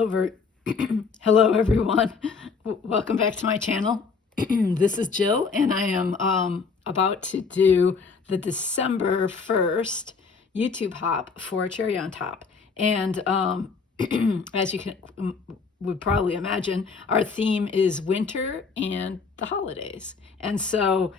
Hello everyone. Welcome back to my channel. This is Jill, and I am about to do the December 1st YouTube hop for Cherry on Top. And as you would probably imagine, our theme is winter and the holidays. And so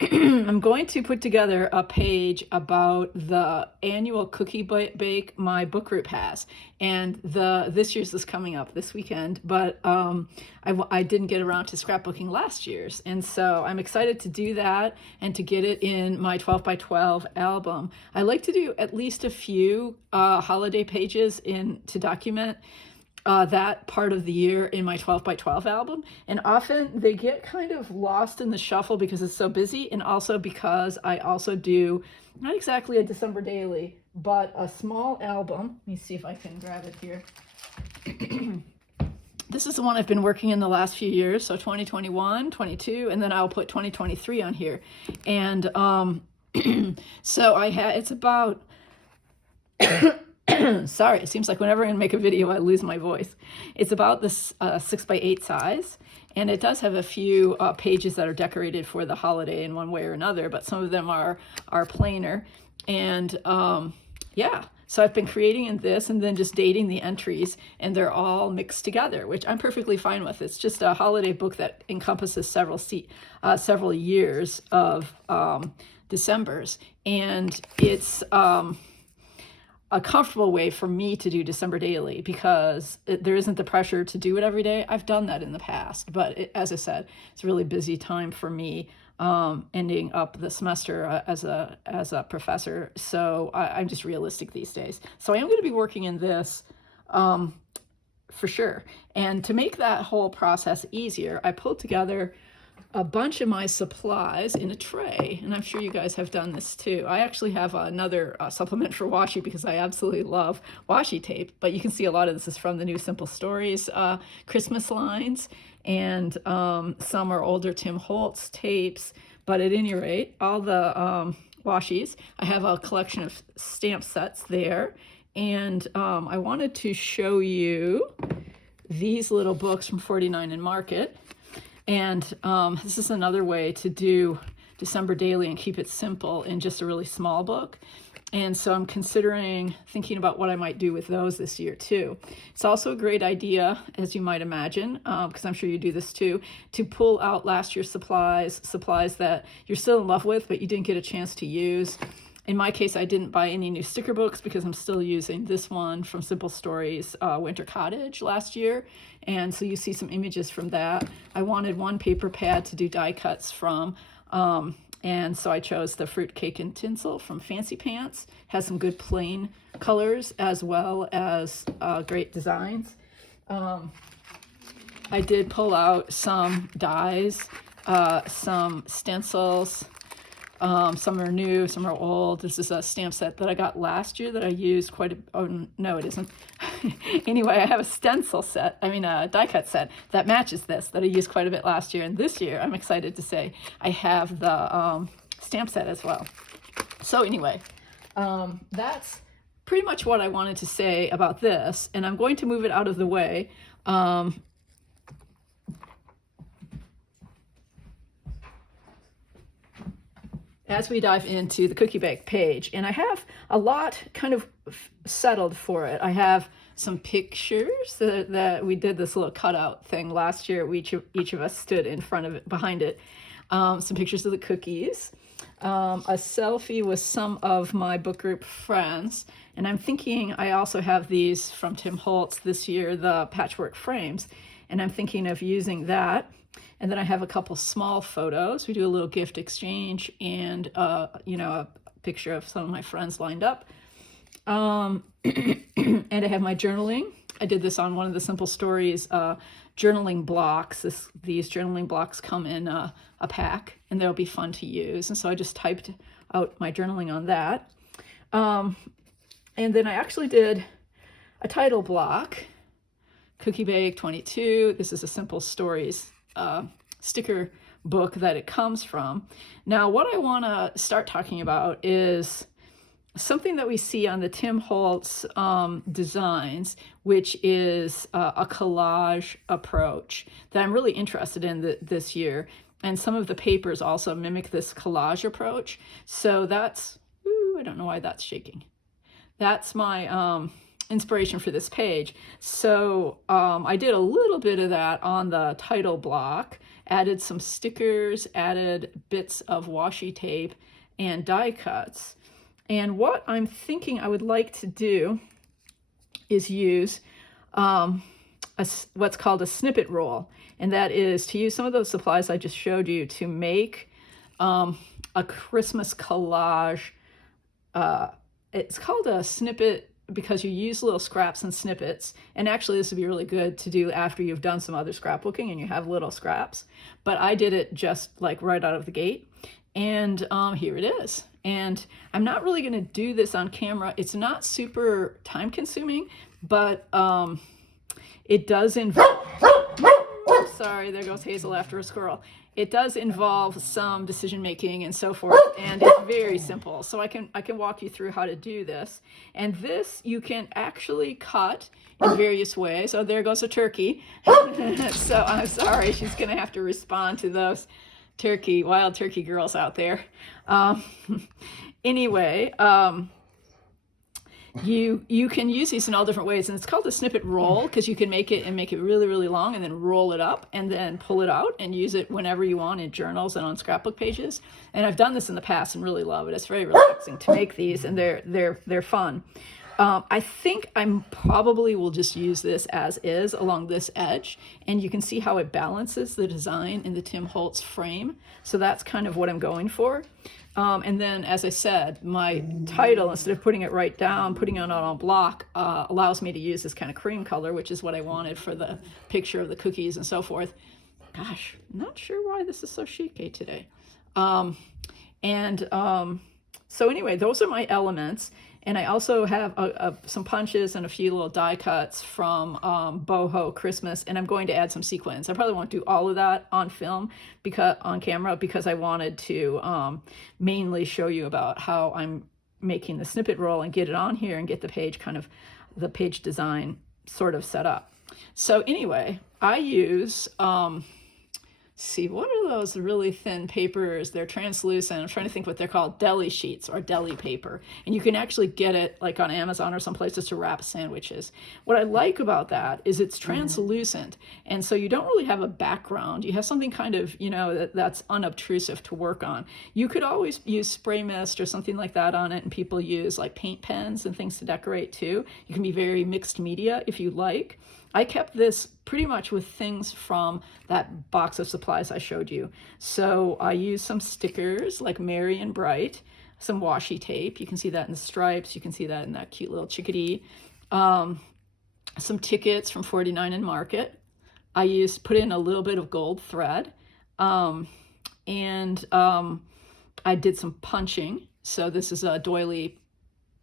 I'm going to put together a page about the annual cookie bake my book group has, and this year's is coming up this weekend, but I didn't get around to scrapbooking last year's, and so I'm excited to do that and to get it in my 12 by 12 album. I like to do at least a few holiday pages to document that part of the year in my 12 by 12 album, and often they get kind of lost in the shuffle because it's so busy, and also because I also do not exactly a December daily, but a small album. Let me see if I can grab it here. This is the one I've been working in the last few years, so 2021, 22, and then I'll put 2023 on here. And so it's about sorry, it seems like whenever I make a video, I lose my voice. It's about this 6 by 8 size, and it does have a few pages that are decorated for the holiday in one way or another, but some of them are plainer. And yeah, so I've been creating in this and then just dating the entries, and they're all mixed together, which I'm perfectly fine with. It's just a holiday book that encompasses several years of Decembers, and it's a comfortable way for me to do December daily because there isn't the pressure to do it every day. I've done that in the past, but as I said, it's a really busy time for me ending up the semester as a professor. So I'm just realistic these days. So I am going to be working in this for sure. And to make that whole process easier, I pulled together a bunch of my supplies in a tray, and I'm sure you guys have done this too. I actually have another supplement for washi because I absolutely love washi tape, but you can see a lot of this is from the new Simple Stories Christmas lines, and some are older Tim Holtz tapes, but at any rate, all the washis. I have a collection of stamp sets there, and I wanted to show you these little books from 49 and Market. And this is another way to do December daily and keep it simple in just a really small book. And so I'm thinking about what I might do with those this year too. It's also a great idea, as you might imagine, because I'm sure you do this too, to pull out last year's supplies that you're still in love with, but you didn't get a chance to use. In my case, I didn't buy any new sticker books because I'm still using this one from Simple Stories, Winter Cottage last year. And so you see some images from that. I wanted one paper pad to do die cuts from. And so I chose the Fruit Cake and Tinsel from Fancy Pants. Has some good plain colors as well as great designs. I did pull out some dies, some stencils. Some are new, some are old. This is a stamp set that I got last year that I used oh, no, it isn't. Anyway, I have a die cut set that matches this that I used quite a bit last year. And this year, I'm excited to say, I have the stamp set as well. So anyway, that's pretty much what I wanted to say about this. And I'm going to move it out of the way. As we dive into the cookie bake page, and I have a lot kind of settled for it. I have some pictures that we did this little cutout thing last year. Each of us stood in front of it, behind it. Some pictures of the cookies, a selfie with some of my book group friends, and I'm thinking I also have these from Tim Holtz this year, the patchwork frames, and I'm thinking of using that. And then I have a couple small photos. We do a little gift exchange and, a picture of some of my friends lined up. And I have my journaling. I did this on one of the Simple Stories journaling blocks. These journaling blocks come in a pack, and they'll be fun to use. And so I just typed out my journaling on that. And then I actually did a title block, Cookie Bake 22. This is a Simple Stories sticker book that it comes from. Now, what I want to start talking about is something that we see on the Tim Holtz designs, which is a collage approach that I'm really interested in this year. And some of the papers also mimic this collage approach. So that's, ooh, I don't know why that's shaking. That's my inspiration for this page. So I did a little bit of that on the title block, added some stickers, added bits of washi tape and die cuts. And what I'm thinking I would like to do is use what's called a snippet roll. And that is to use some of those supplies I just showed you to make a Christmas collage. It's called a snippet because you use little scraps and snippets. And actually, this would be really good to do after you've done some other scrapbooking and you have little scraps. But I did it just like right out of the gate. And here it is. And I'm not really going to do this on camera. It's not super time consuming, but it does involve, sorry, there goes Hazel after a squirrel. It does involve some decision making and so forth, and it's very simple. So I can walk you through how to do this. And this you can actually cut in various ways. Oh, there goes a turkey. So I'm sorry, she's going to have to respond to those wild turkey girls out there. Anyway, you can use these in all different ways, and it's called a snippet roll because you can make it really, really long and then roll it up and then pull it out and use it whenever you want in journals and on scrapbook pages. And I've done this in the past and really love it. It's very relaxing to make these, and they're fun. I think I probably will just use this as is along this edge, and you can see how it balances the design in the Tim Holtz frame. So that's kind of what I'm going for. And then, as I said, my title, instead of putting it right down, putting it on block, allows me to use this kind of cream color, which is what I wanted for the picture of the cookies and so forth. Gosh, I'm not sure why this is so chic today. So anyway, those are my elements. And I also have some punches and a few little die cuts from Boho Christmas, and I'm going to add some sequins. I probably won't do all of that on film, on camera, because I wanted to mainly show you about how I'm making the snippet roll and get it on here and get the page design sort of set up. So anyway, I use see, what are those really thin papers? They're translucent. I'm trying to think what they're called. Deli sheets or deli paper. And you can actually get it like on Amazon or some places to wrap sandwiches. What I like about that is it's translucent. And so you don't really have a background. You have something kind of, that's unobtrusive to work on. You could always use spray mist or something like that on it. And people use like paint pens and things to decorate too. You can be very mixed media if you like. I kept this pretty much with things from that box of supplies I showed you. So I used some stickers like Merry and Bright, some washi tape. You can see that in the stripes. You can see that in that cute little chickadee. Some tickets from 49 and Market. I put in a little bit of gold thread. I did some punching. So this is a doily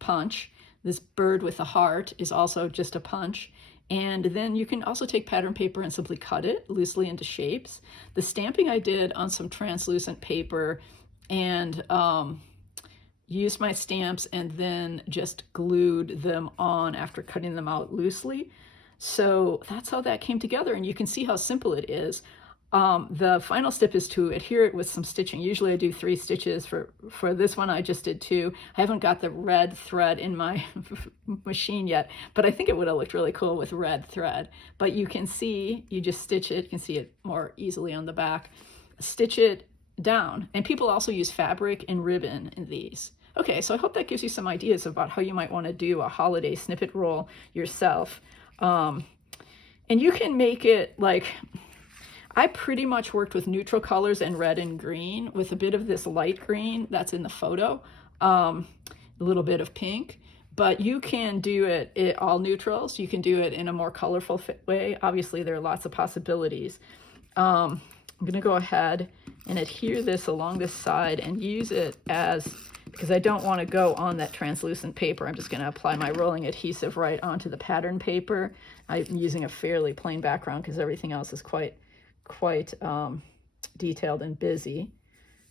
punch. This bird with a heart is also just a punch. And then you can also take pattern paper and simply cut it loosely into shapes. The stamping I did on some translucent paper and used my stamps and then just glued them on after cutting them out loosely. So that's how that came together, and you can see how simple it is. The final step is to adhere it with some stitching. Usually I do 3 stitches. For this one I just did 2. I haven't got the red thread in my machine yet, but I think it would have looked really cool with red thread. But you can see, you just stitch it. You can see it more easily on the back. Stitch it down. And people also use fabric and ribbon in these. Okay, so I hope that gives you some ideas about how you might want to do a holiday snippet roll yourself. And you can make it like... I pretty much worked with neutral colors and red and green with a bit of this light green that's in the photo, a little bit of pink, but you can do it all neutrals. You can do it in a more colorful way. Obviously, there are lots of possibilities. I'm going to go ahead and adhere this along this side and use it because I don't want to go on that translucent paper. I'm just going to apply my rolling adhesive right onto the pattern paper. I'm using a fairly plain background because everything else is quite detailed and busy.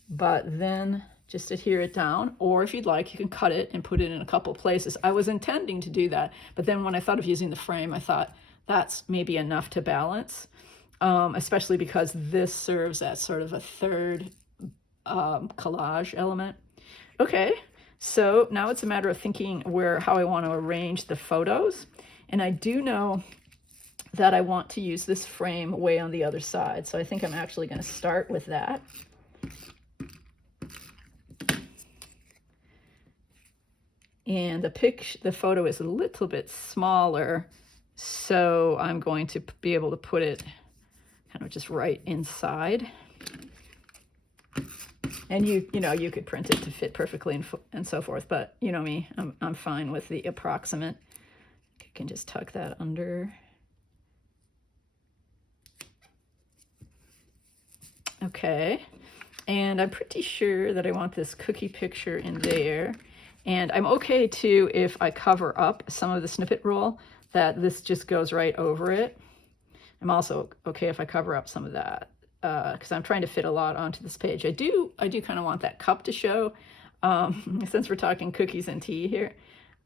But then just adhere it down, or if you'd like, you can cut it and put it in a couple places. I was intending to do that, but then when I thought of using the frame, I thought that's maybe enough to balance, especially because this serves as sort of a third collage element. Okay, so now it's a matter of thinking how I want to arrange the photos, and I do know that I want to use this frame way on the other side, so I think I'm actually going to start with that. And the photo is a little bit smaller, so I'm going to be able to put it kind of just right inside. And you know, you could print it to fit perfectly and so forth, but you know me, I'm fine with the approximate. I can just tuck that under. Okay, and I'm pretty sure that I want this cookie picture in there. And I'm okay too if I cover up some of the snippet roll, that this just goes right over it. I'm also okay if I cover up some of that, because I'm trying to fit a lot onto this page. I do kind of want that cup to show, since we're talking cookies and tea here.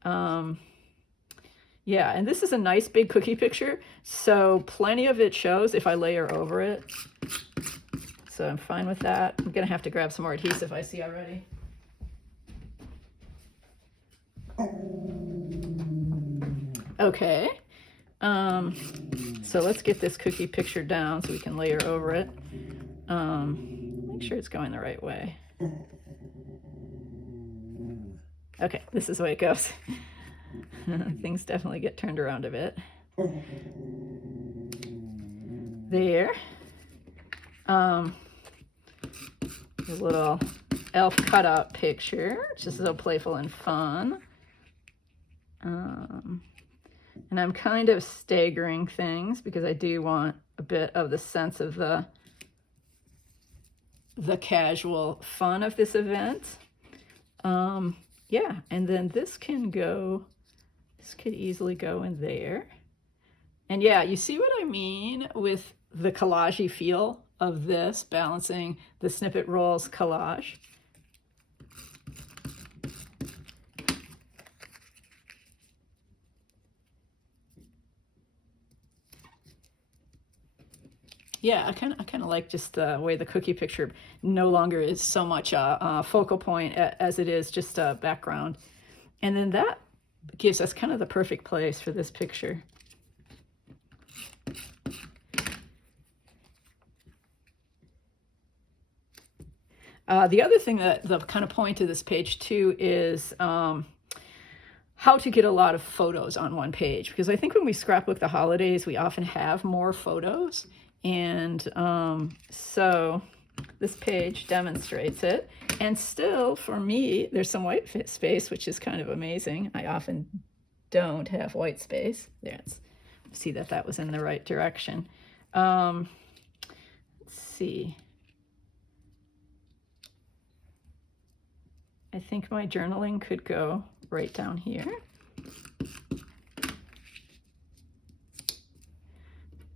Yeah, and this is a nice big cookie picture, so plenty of it shows if I layer over it. So I'm fine with that. I'm gonna have to grab some more adhesive, I see already. Okay, so let's get this cookie picture down so we can layer over it. Make sure it's going the right way. Okay, this is the way it goes. Things definitely get turned around a bit. There. A little elf cutout picture, just so playful and fun. And I'm kind of staggering things because I do want a bit of the sense of the casual fun of this event. Yeah, and then this could easily go in there. And yeah, you see what I mean with the collage-y feel of this, balancing the snippet rolls collage. Yeah, I kind of like just the way the cookie picture no longer is so much a focal point as it is just a background. And then that gives us kind of the perfect place for this picture. The other thing that the kind of point of this page too is how to get a lot of photos on one page, because I think when we scrapbook the holidays, we often have more photos. And so this page demonstrates it. And still, for me, there's some white space, which is kind of amazing. I often don't have white space. Let's see that was in the right direction. Let's see. I think my journaling could go right down here.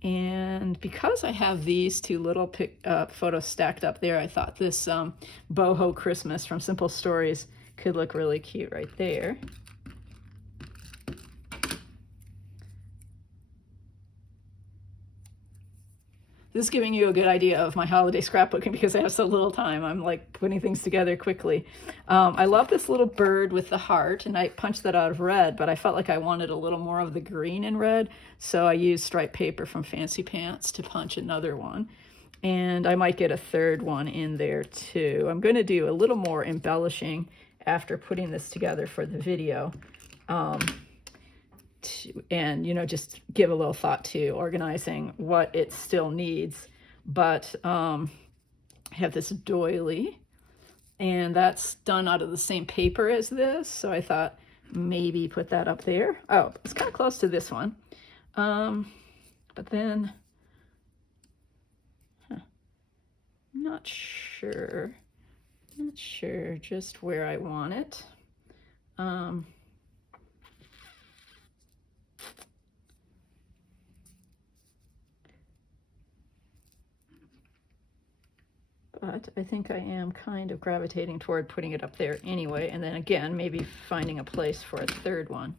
And because I have these two little photos stacked up there, I thought this boho Christmas from Simple Stories could look really cute right there. This is giving you a good idea of my holiday scrapbooking because I have so little time. I'm like putting things together quickly. I love this little bird with the heart, and I punched that out of red, but I felt like I wanted a little more of the green in red, so I used striped paper from Fancy Pants to punch another one. And I might get a third one in there too. I'm going to do a little more embellishing after putting this together for the video. And, you know, just give a little thought to organizing what it still needs. But I have this doily, and that's done out of the same paper as this. So I thought maybe put that up there. Oh, it's kind of close to this one. But then, not sure just where I want it. but I think I am kind of gravitating toward putting it up there anyway, and then again, maybe finding a place for a third one.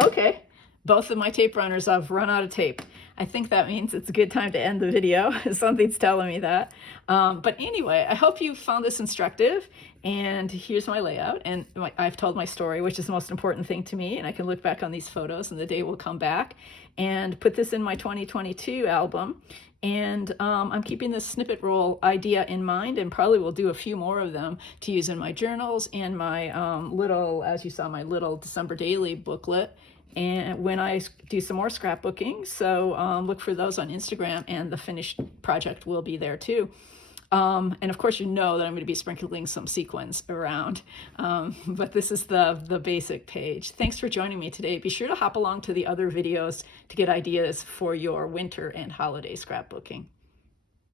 Okay. Both of my tape runners have run out of tape. I think that means it's a good time to end the video. Something's telling me that. But anyway, I hope you found this instructive. And here's my layout. And I've told my story, which is the most important thing to me. And I can look back on these photos and the day will come back and put this in my 2022 album. And I'm keeping this snippet roll idea in mind, and probably will do a few more of them to use in my journals and my little, as you saw, my little December Daily booklet, and when I do some more scrapbooking. So look for those on Instagram, and the finished project will be there too. And of course, you know that I'm going to be sprinkling some sequins around, but this is the basic page. Thanks for joining me today. Be sure to hop along to the other videos to get ideas for your winter and holiday scrapbooking.